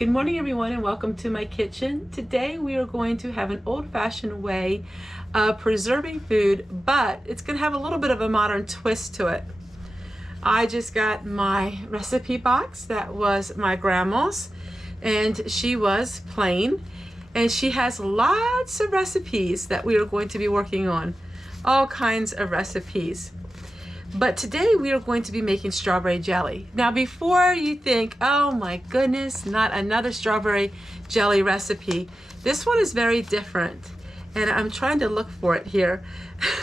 Good morning everyone and welcome to my kitchen. Today we are going to have an old-fashioned way of preserving food, but it's going to have a little bit of a modern twist to it. I just got my recipe box that was my grandma's, and she was plain, and she has lots of recipes that we are going to be working on. All kinds of recipes. But today we are going to be making strawberry jelly. Now before you think, oh my goodness, not another strawberry jelly recipe, this one is very different. And I'm trying to look for it here.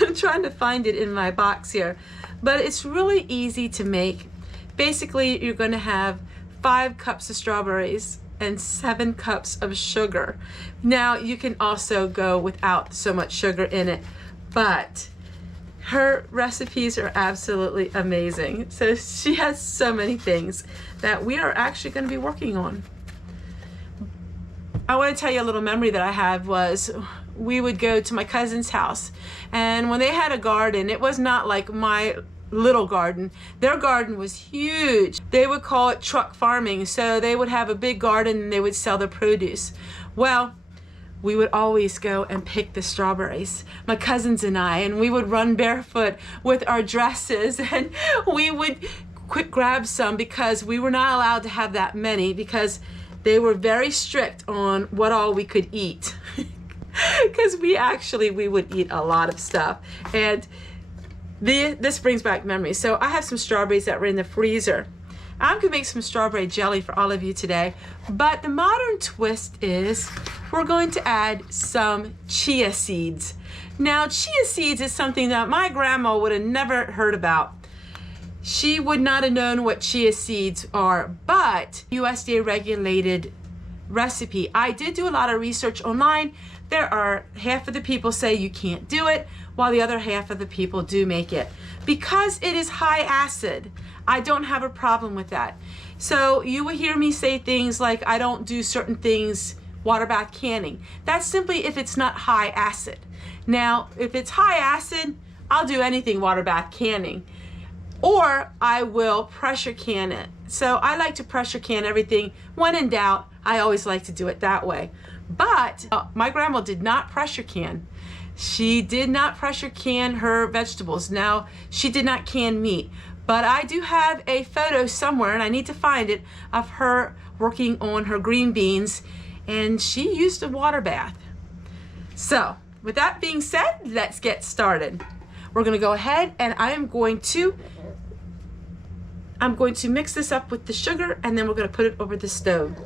I'm trying to find it in my box here. But it's really easy to make. Basically, you're going to have 5 cups of strawberries and 7 cups of sugar. Now you can also go without so much sugar in it, but her recipes are absolutely amazing. So she has so many things that we are actually going to be working on. I want to tell you a little memory that I have was we would go to my cousin's house, and when they had a garden, it was not like my little garden. Their garden was huge. They would call it truck farming. So they would have a big garden and they would sell their produce. Well, we would always go and pick the strawberries, my cousins and I, and we would run barefoot with our dresses, and we would quick grab some because we were not allowed to have that many because they were very strict on what all we could eat. Because we would eat a lot of stuff, and this brings back memories. So I have some strawberries that were in the freezer. I'm gonna make some strawberry jelly for all of you today, but the modern twist is we're going to add some chia seeds. Now, chia seeds is something that my grandma would have never heard about. She would not have known what chia seeds are, but USDA regulated recipe. I did do a lot of research online. There are half of the people say you can't do it, while the other half of the people do make it. Because it is high acid, I don't have a problem with that. So you will hear me say things like I don't do certain things, water bath canning. That's simply if it's not high acid. Now, if it's high acid, I'll do anything water bath canning. Or I will pressure can it. So I like to pressure can everything. When in doubt, I always like to do it that way. But my grandma did not pressure can. She did not pressure can her vegetables. Now, she did not can meat. But I do have a photo somewhere, and I need to find it, of her working on her green beans, and she used a water bath. So, with that being said, let's get started. We're gonna go ahead and I'm going to mix this up with the sugar, and then we're gonna put it over the stove.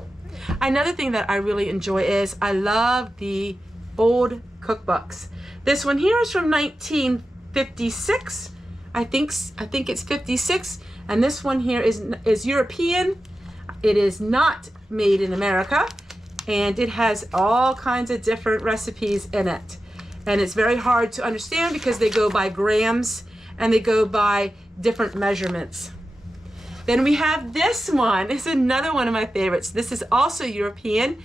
Another thing that I really enjoy is I love the old cookbooks. This one here is from 1956. I think it's 56, and this one here is European. It is not made in America, and it has all kinds of different recipes in it. And it's very hard to understand because they go by grams and they go by different measurements. Then we have this one. It's another one of my favorites. This is also European.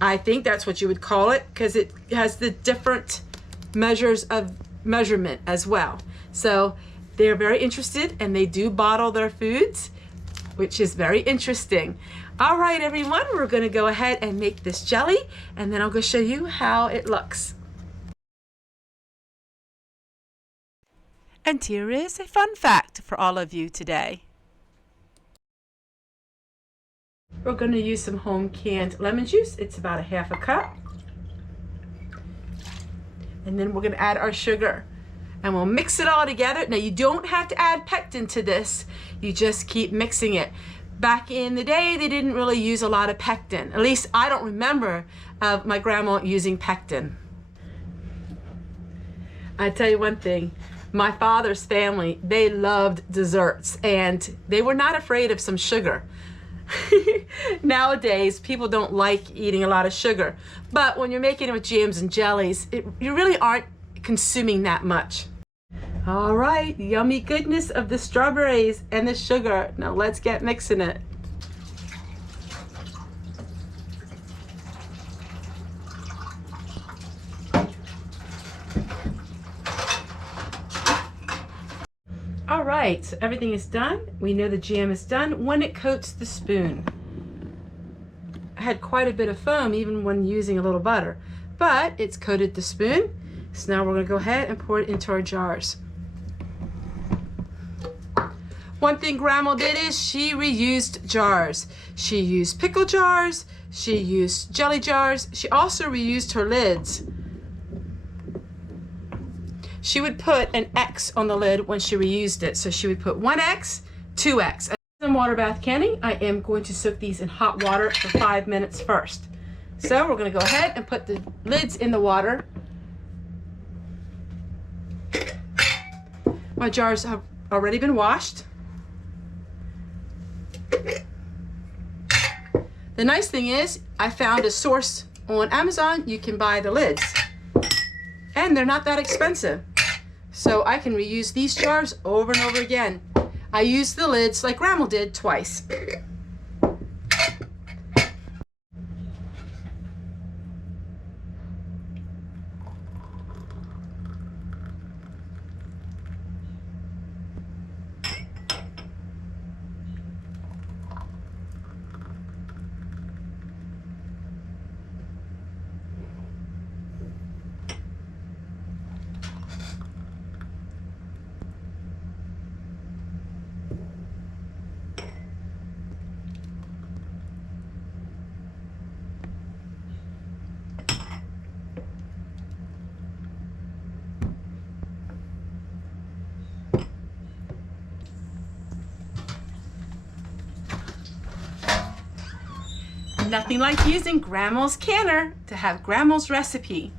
I think that's what you would call it because it has the different measures of measurement as well. So they're very interested, and they do bottle their foods, which is very interesting. All right, everyone, we're going to go ahead and make this jelly, and then I'll go show you how it looks. And here is a fun fact for all of you today. We're going to use some home canned lemon juice. It's about 1/2 cup. And then we're going to add our sugar. And we'll mix it all together. Now, you don't have to add pectin to this. You just keep mixing it. Back in the day, they didn't really use a lot of pectin. At least I don't remember my grandma using pectin. I tell you one thing. My father's family, they loved desserts, and they were not afraid of some sugar. Nowadays, people don't like eating a lot of sugar. But when you're making it with jams and jellies, you really aren't consuming that much. All right, yummy goodness of the strawberries and the sugar. Now let's get mixing it. All right, so everything is done. We know the jam is done when it coats the spoon. had quite a bit of foam even when using a little butter. But it's coated the spoon. So now we're going to go ahead and pour it into our jars. One thing Grandma did is she reused jars. She used pickle jars. She used jelly jars. She also reused her lids. She would put an X on the lid when she reused it. So she would put 1X, 2X. Some water bath canning. I am going to soak these in hot water for 5 minutes first. So we're going to go ahead and put the lids in the water. My jars have already been washed. The nice thing is I found a source on Amazon. You can buy the lids and they're not that expensive. So I can reuse these jars over and over again. I use the lids like Grandma did twice. Nothing like using Grandma's canner to have Grandma's recipe.